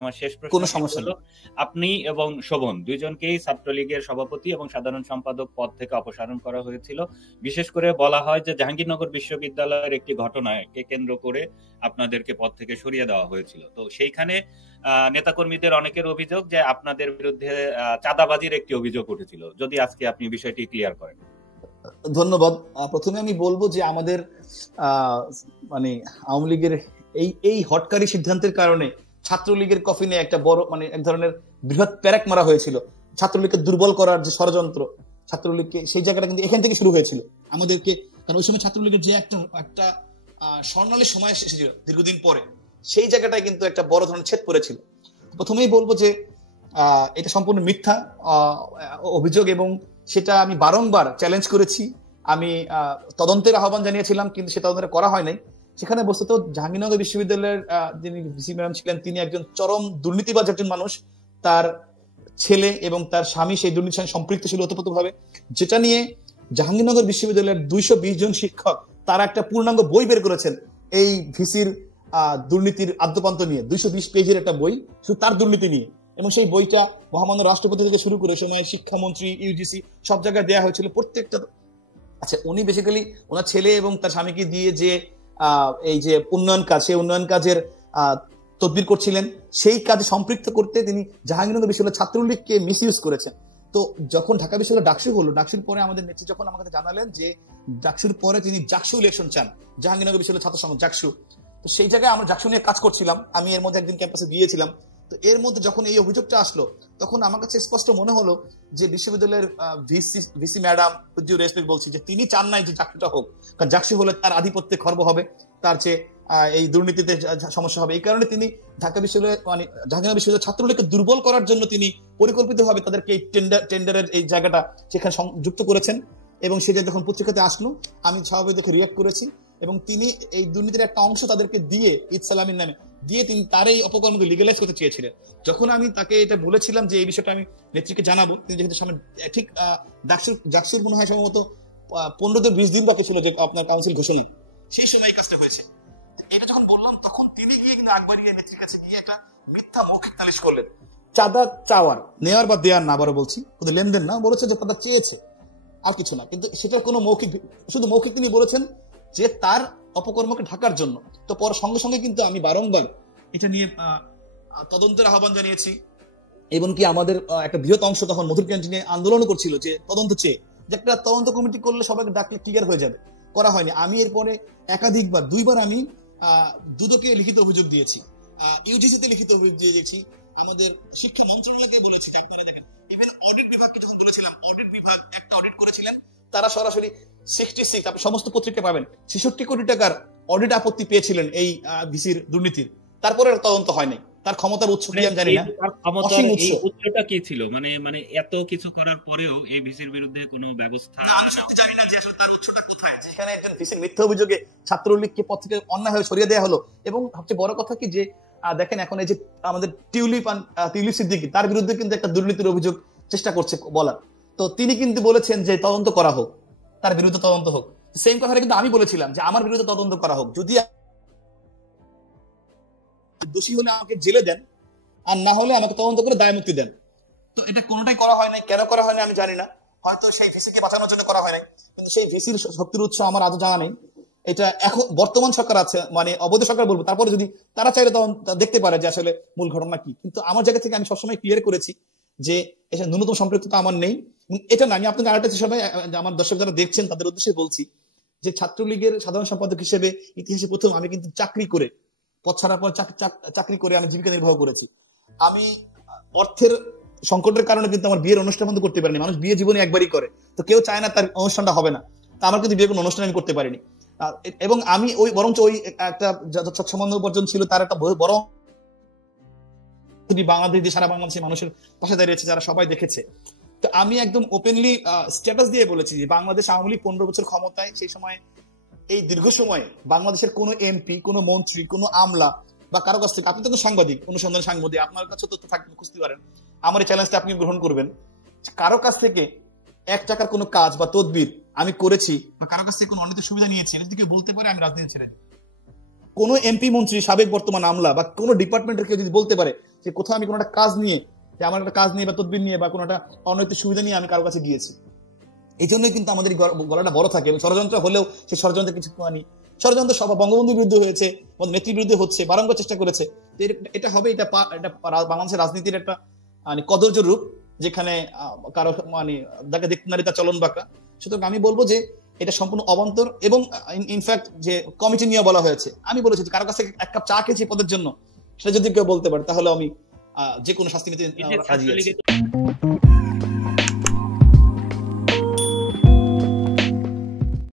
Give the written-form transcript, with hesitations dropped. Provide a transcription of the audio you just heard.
আমার শেষ কোনো প্রশ্ন সমস্যা হলো, নেই। আপনি এবং শোভন দুইজনকেই ছাত্রলীগের সভাপতি এবং সাধারণ সম্পাদক পদ থেকে অপসারণ করা হয়েছিল। বিশেষ করে বলা হয় যে জাহাঙ্গীরনগর বিশ্ববিদ্যালয়ের একটি ঘটনাকে কেন্দ্র করে আপনাদেরকে পদ থেকে সরিয়ে দেওয়া হয়েছিল। তো সেইখানে নেতাকর্মীদের অনেকের অভিযোগ যে আপনাদের বিরুদ্ধে চাঁদাবাজির একটি অভিযোগ উঠেছিল। যদি আজকে আপনি বিষয়টি ক্লিয়ার করেন। ধন্যবাদ। প্রথমে আমি বলবো যে আমাদের মানে আওয়ামী লীগের এই হটকারী সিদ্ধান্তের কারণে ছাত্রলীগের কফিনে একটা বড় এক ধরনের বৃহৎ প্যারাক মারা হয়েছিল। ছাত্রলীগকে দুর্বল করার যে ষড়যন্ত্র, ছাত্রলীগকে সেই জায়গাটা কিন্তু এখান থেকে শুরু হয়েছিল আমাদেরকে। কারণ ওই সময় ছাত্রলীগের যে একটা স্বর্ণালী সময় এসেছিল দীর্ঘদিন পরে, সেই জায়গাটায় কিন্তু একটা বড় ধরনের ছেদ পড়েছিল। প্রথমেই বলবো যে এটা সম্পূর্ণ মিথ্যা অভিযোগ, এবং সেটা আমি বারংবার চ্যালেঞ্জ করেছি। আমি তদন্তের আহ্বান জানিয়েছিলাম, কিন্তু সে তদন্ত করা হয় নাই। সেখানে বস্তুত জাহাঙ্গীরনগর বিশ্ববিদ্যালয়ের যিনি ভিসি ম্যাডাম ছিলেন, তিনি একজন চরম দুর্নীতিবাজ একজন মানুষ। তার ছেলে এবং তার স্বামী সেই দুর্নীতির সঙ্গে সম্পৃক্ত ছিল ওতপ্রোতভাবে, যেটা নিয়ে জাহাঙ্গীরনগর বিশ্ববিদ্যালয়ের 220 জন শিক্ষক তারা একটা পূর্ণাঙ্গ বই বের করেছেন এই ভিসির দুর্নীতির আদ্যপান্ত নিয়ে। 220 পেজের একটা বই শুধু তার দুর্নীতি নিয়ে, এবং সেই বইটা মহামান্য রাষ্ট্রপতি থেকে শুরু করে সময়ের শিক্ষামন্ত্রী, ইউজিসি সব জায়গায় দেওয়া হয়েছিল প্রত্যেকটা। আচ্ছা, উনি বেসিক্যালি ওনার ছেলে এবং তার স্বামীকে দিয়ে যে এই যে উন্নয়ন কাজ, সেই উন্নয়ন কাজের তদবির করছিলেন, সেই কাজে সম্পৃক্ত করতে তিনি জাহাঙ্গীরনগর বিশ্ববিদ্যালয়ের ছাত্রলীগকে মিস ইউজ করেছেন। তো যখন ঢাকা বিশ্ববিদ্যালয় ডাকসু হলো, ডাকসুর পরে আমাদের নেত্রী যখন আমাকে জানালেন যে ডাকসুর পরে তিনি জাকসু ইলেকশন চান, জাহাঙ্গীরনগর বিশ্ববিদ্যালয় ছাত্র সংঘ জাকসু, তো সেই জায়গায় আমরা জাকসু নিয়ে কাজ করছিলাম। আমি এর মধ্যে একদিন ক্যাম্পাসে গিয়েছিলাম। তো এর মধ্যে যখন এই অভিযোগটা আসলো, তখন আমার কাছে স্পষ্ট মনে হলো যে বিশ্ববিদ্যালয়ের ভিসি ম্যাডাম, রেসপেক্ট বলছি, যে তিনি চান নাই যে জাকসুটা হোক, কারণ জাকসু হলে তার আধিপত্যে খর্ব হবে, তার চেয়ে এই দুর্নীতিতে সমস্যা হবে। এই কারণে তিনি ঢাকা বিশ্ববিদ্যালয় জাহাঙ্গীরনগর বিশ্ববিদ্যালয় ছাত্রলীগকে দুর্বল করার জন্য তিনি পরিকল্পিতভাবে তাদেরকে এই টেন্ডারের এই জায়গাটা সেখানে যুক্ত করেছেন। এবং সেটা যখন পত্রিকাতে আসলো, আমি স্বাভাবিক দেখে রিয়াক্ট করেছি, এবং তিনি এই দুর্নীতির একটা অংশ তাদেরকে দিয়ে, ঈদ সালামির নামে দিয়ে, তিনি তার এই অপকর্মকে লিগালাইজ করতে চেয়েছিলেন। যখন আমি তাকে এটা বলেছিলাম যে এই বিষয়টা আমি নেত্রীকে জানাবো, তিনি যেহেতু সামনে ঠিক জাকসুর মনে হয় সম্ভবত 15-20 দিন বাকি ছিল যে আপনার কাউন্সিল ঘোষণা, সেই সময় এই কাজটা হয়েছে। এটা যখন বললাম, তখন তিনি গিয়ে কিন্তু আকবরিয়ে নেত্রীর কাছে গিয়ে একটা মিথ্যা মৌখিক নালিশ করলেন। চাঁদা চাওয়ার, নেওয়ার বা দেওয়ার না, আবারও বলছি, কোনো লেনদেন না, বলেছে যে তারা চেয়েছে, আর কিছু না। কিন্তু সেটার কোনো মৌখিক, শুধু মৌখিক তিনি বলেছেন যে তার অপকর্মকে ঢাকার জন্য। তো পর সঙ্গে সঙ্গে কিন্তু আমি বারংবার এটা নিয়ে তদন্তের আহ্বান জানিয়েছি, এবং কি আমাদের একটা বৃহৎ অংশ তখন মধুর ক্যান্টিনে আন্দোলন করছিল যে তদন্ত চেয়ে, যে একটা তদন্ত কমিটি করলে সবাইকে ডাকলে ক্লিয়ার হয়ে যাবে। করা হয়নি। আমি এরপরে একাধিকবার, 2বার আমি দুদকে লিখিত অভিযোগ দিয়েছি, ইউজিসিতে লিখিত অভিযোগ দিয়েছি, আমাদের শিক্ষা মন্ত্রণালয়কে বলেছি যে আপনারা দেখেন। ইভেন অডিট বিভাগকে যখন বলেছিলাম, অডিট বিভাগ একটা অডিট করেছিলেন, তারা সরাসরি 66, আপনি সমস্ত পত্রিকা পাবেন, 66 কোটি টাকার অডিট আপত্তি পেয়েছিলেন এই ভিসির দুর্নীতির। তারপরে তদন্ত হয় নাই। তার ক্ষমতার উৎস কি আমি জানি না, উৎসটা কি ছিল, মানে এত কিছু করার পরেও এই ভিসির বিরুদ্ধে কোনো ব্যবস্থা, আমি সত্যি জানি না যে আসলে তার উৎসটা কোথায়। যেখানে একজন ভিসির মিথ্যা অভিযোগে ছাত্রলীগকে পদ থেকে অন্যায়ভাবে সরিয়ে দেওয়া হলো। এবং সবচেয়ে বড় কথা কি, যে দেখেন এখন এই যে আমাদের টিউলিপ সিদ্দিকী, তার বিরুদ্ধে কিন্তু একটা দুর্নীতির অভিযোগ চেষ্টা করছে বলার। তো তিনি কিন্তু বলেছেন যে তদন্ত করা হোক, তার বিরুদ্ধে তদন্ত হোক। সেম কথাটা কিন্তু আমি বলেছিলাম যে আমার বিরুদ্ধে তদন্ত করা হোক, যদি দোষী হলে আমাকে জেলে দেন, আর না হলে আমাকে তদন্ত করে দায় মুক্তি দেন। তো এটা কোনোটাই করা হয় নাই। কেন করা হয় না আমি জানি না, হয়তো সেই ভিসিকে বাঁচানোর জন্য করা হয় নাই, কিন্তু সেই ভিসির শক্তির উৎস আমার আজও জানা নেই। এটা এখন বর্তমান সরকার আছে, অবৈধ সরকার বলবো, তারপরে যদি তারা চাইলে তখন দেখতে পারে যে আসলে মূল ঘটনা কি। কিন্তু আমার জায়গা থেকে আমি সবসময় ক্লিয়ার করেছি যে এটা ন্যূনতম সম্পৃক্ততা আমার নেই। এটা না, আমি আপনাকে আরেকটা হিসাবে আমার দর্শক যারা দেখছেন তাদের উদ্দেশ্যে বলছি যে ছাত্রলীগের সাধারণ সম্পাদক হিসেবে ইতিহাসে প্রথম আমি কিন্তু চাকরি করে, পদ ছাড়ার পর চাকরি করে আমি জীবিকা নির্বাহ করেছি। আমি অর্থের সংকটের কারণে কিন্তু আমার বিয়ের অনুষ্ঠান বন্ধ করতে পারিনি। মানুষ বিয়ে জীবনে একবারই করে, তো কেউ চায় না তার অনুষ্ঠানটা হবে না। তা আমার কিন্তু বিয়ের কোনো অনুষ্ঠান আমি করতে পারিনি। এবং আমি বরঞ্চ ওই একটা সামান্য উপার্জন ছিল, তার একটা বড় বাংলাদেশ দিয়ে সারা বাংলাদেশের মানুষের পাশে দাঁড়িয়েছে, যারা সবাই দেখেছে। তো আমি একদম ওপেনলি স্ট্যাটাস দিয়ে বলেছি যে বাংলাদেশ আওয়ামী লীগ 15 বছর ক্ষমতায়, সেই সময় এই দীর্ঘ সময়ে বাংলাদেশের কোনো এমপি, কোনো মন্ত্রী, কোনো আমলা বা কারো কাছ থেকে, আপনি তো সাংবাদিক, অনুসন্ধান সাংবাদিক, আপনার কাছে তথ্য থাকতে খুঁজতে পারেন, আমার এই চ্যালেঞ্জটা আপনি গ্রহণ করবেন, কারো কাছ থেকে 1 টাকার কোনো কাজ বা তদবির আমি করেছি বা কারো কাছ থেকে কোনো অনিত সুবিধা নিয়েছি, এটা যদি কেউ বলতে পারে আমি রাজনীতি ছেড়ে কোনো এমপি মন্ত্রী সাবেক বর্তমান আমলা বা কোনো ডিপার্টমেন্টের কেউ যদি বলতে পারে যে কোথাও আমি কোনো একটা কাজ নিয়ে, যে আমার একটা কাজ নিয়ে বা তদবির নিয়ে বা কোনো একটা অনৈতিক সুবিধা নিয়ে আমি কারো কাছে গিয়েছি, এই জন্যই কিন্তু আমাদের গলাটা বড় থাকে। এবং ষড়যন্ত্র হলেও সে ষড়যন্ত্র কিছু আনি, ষড়যন্ত্র সব বঙ্গবন্ধুর বিরুদ্ধে হয়েছে, নেত্রীর বিরুদ্ধে হচ্ছে, বারংবার চেষ্টা করেছে। এটা হবে, এটা বাংলাদেশের রাজনীতির একটা মানে কদর্য রূপ, যেখানে কারো মানে যাকে দেখতে নারী তার চলন বাঁকা। সুতরাং আমি বলবো যে এটা সম্পূর্ণ অবান্তর। এবং ইনফ্যাক্ট যে কমিটি নিয়ে বলা হয়েছে, আমি বলেছি কারো কাছে এক কাপ চা খেয়েছি পদের জন্য, সেটা যদি কেউ বলতে পারে তাহলে আমি যে কোনো শাস্তি নিতে রাজি আছি।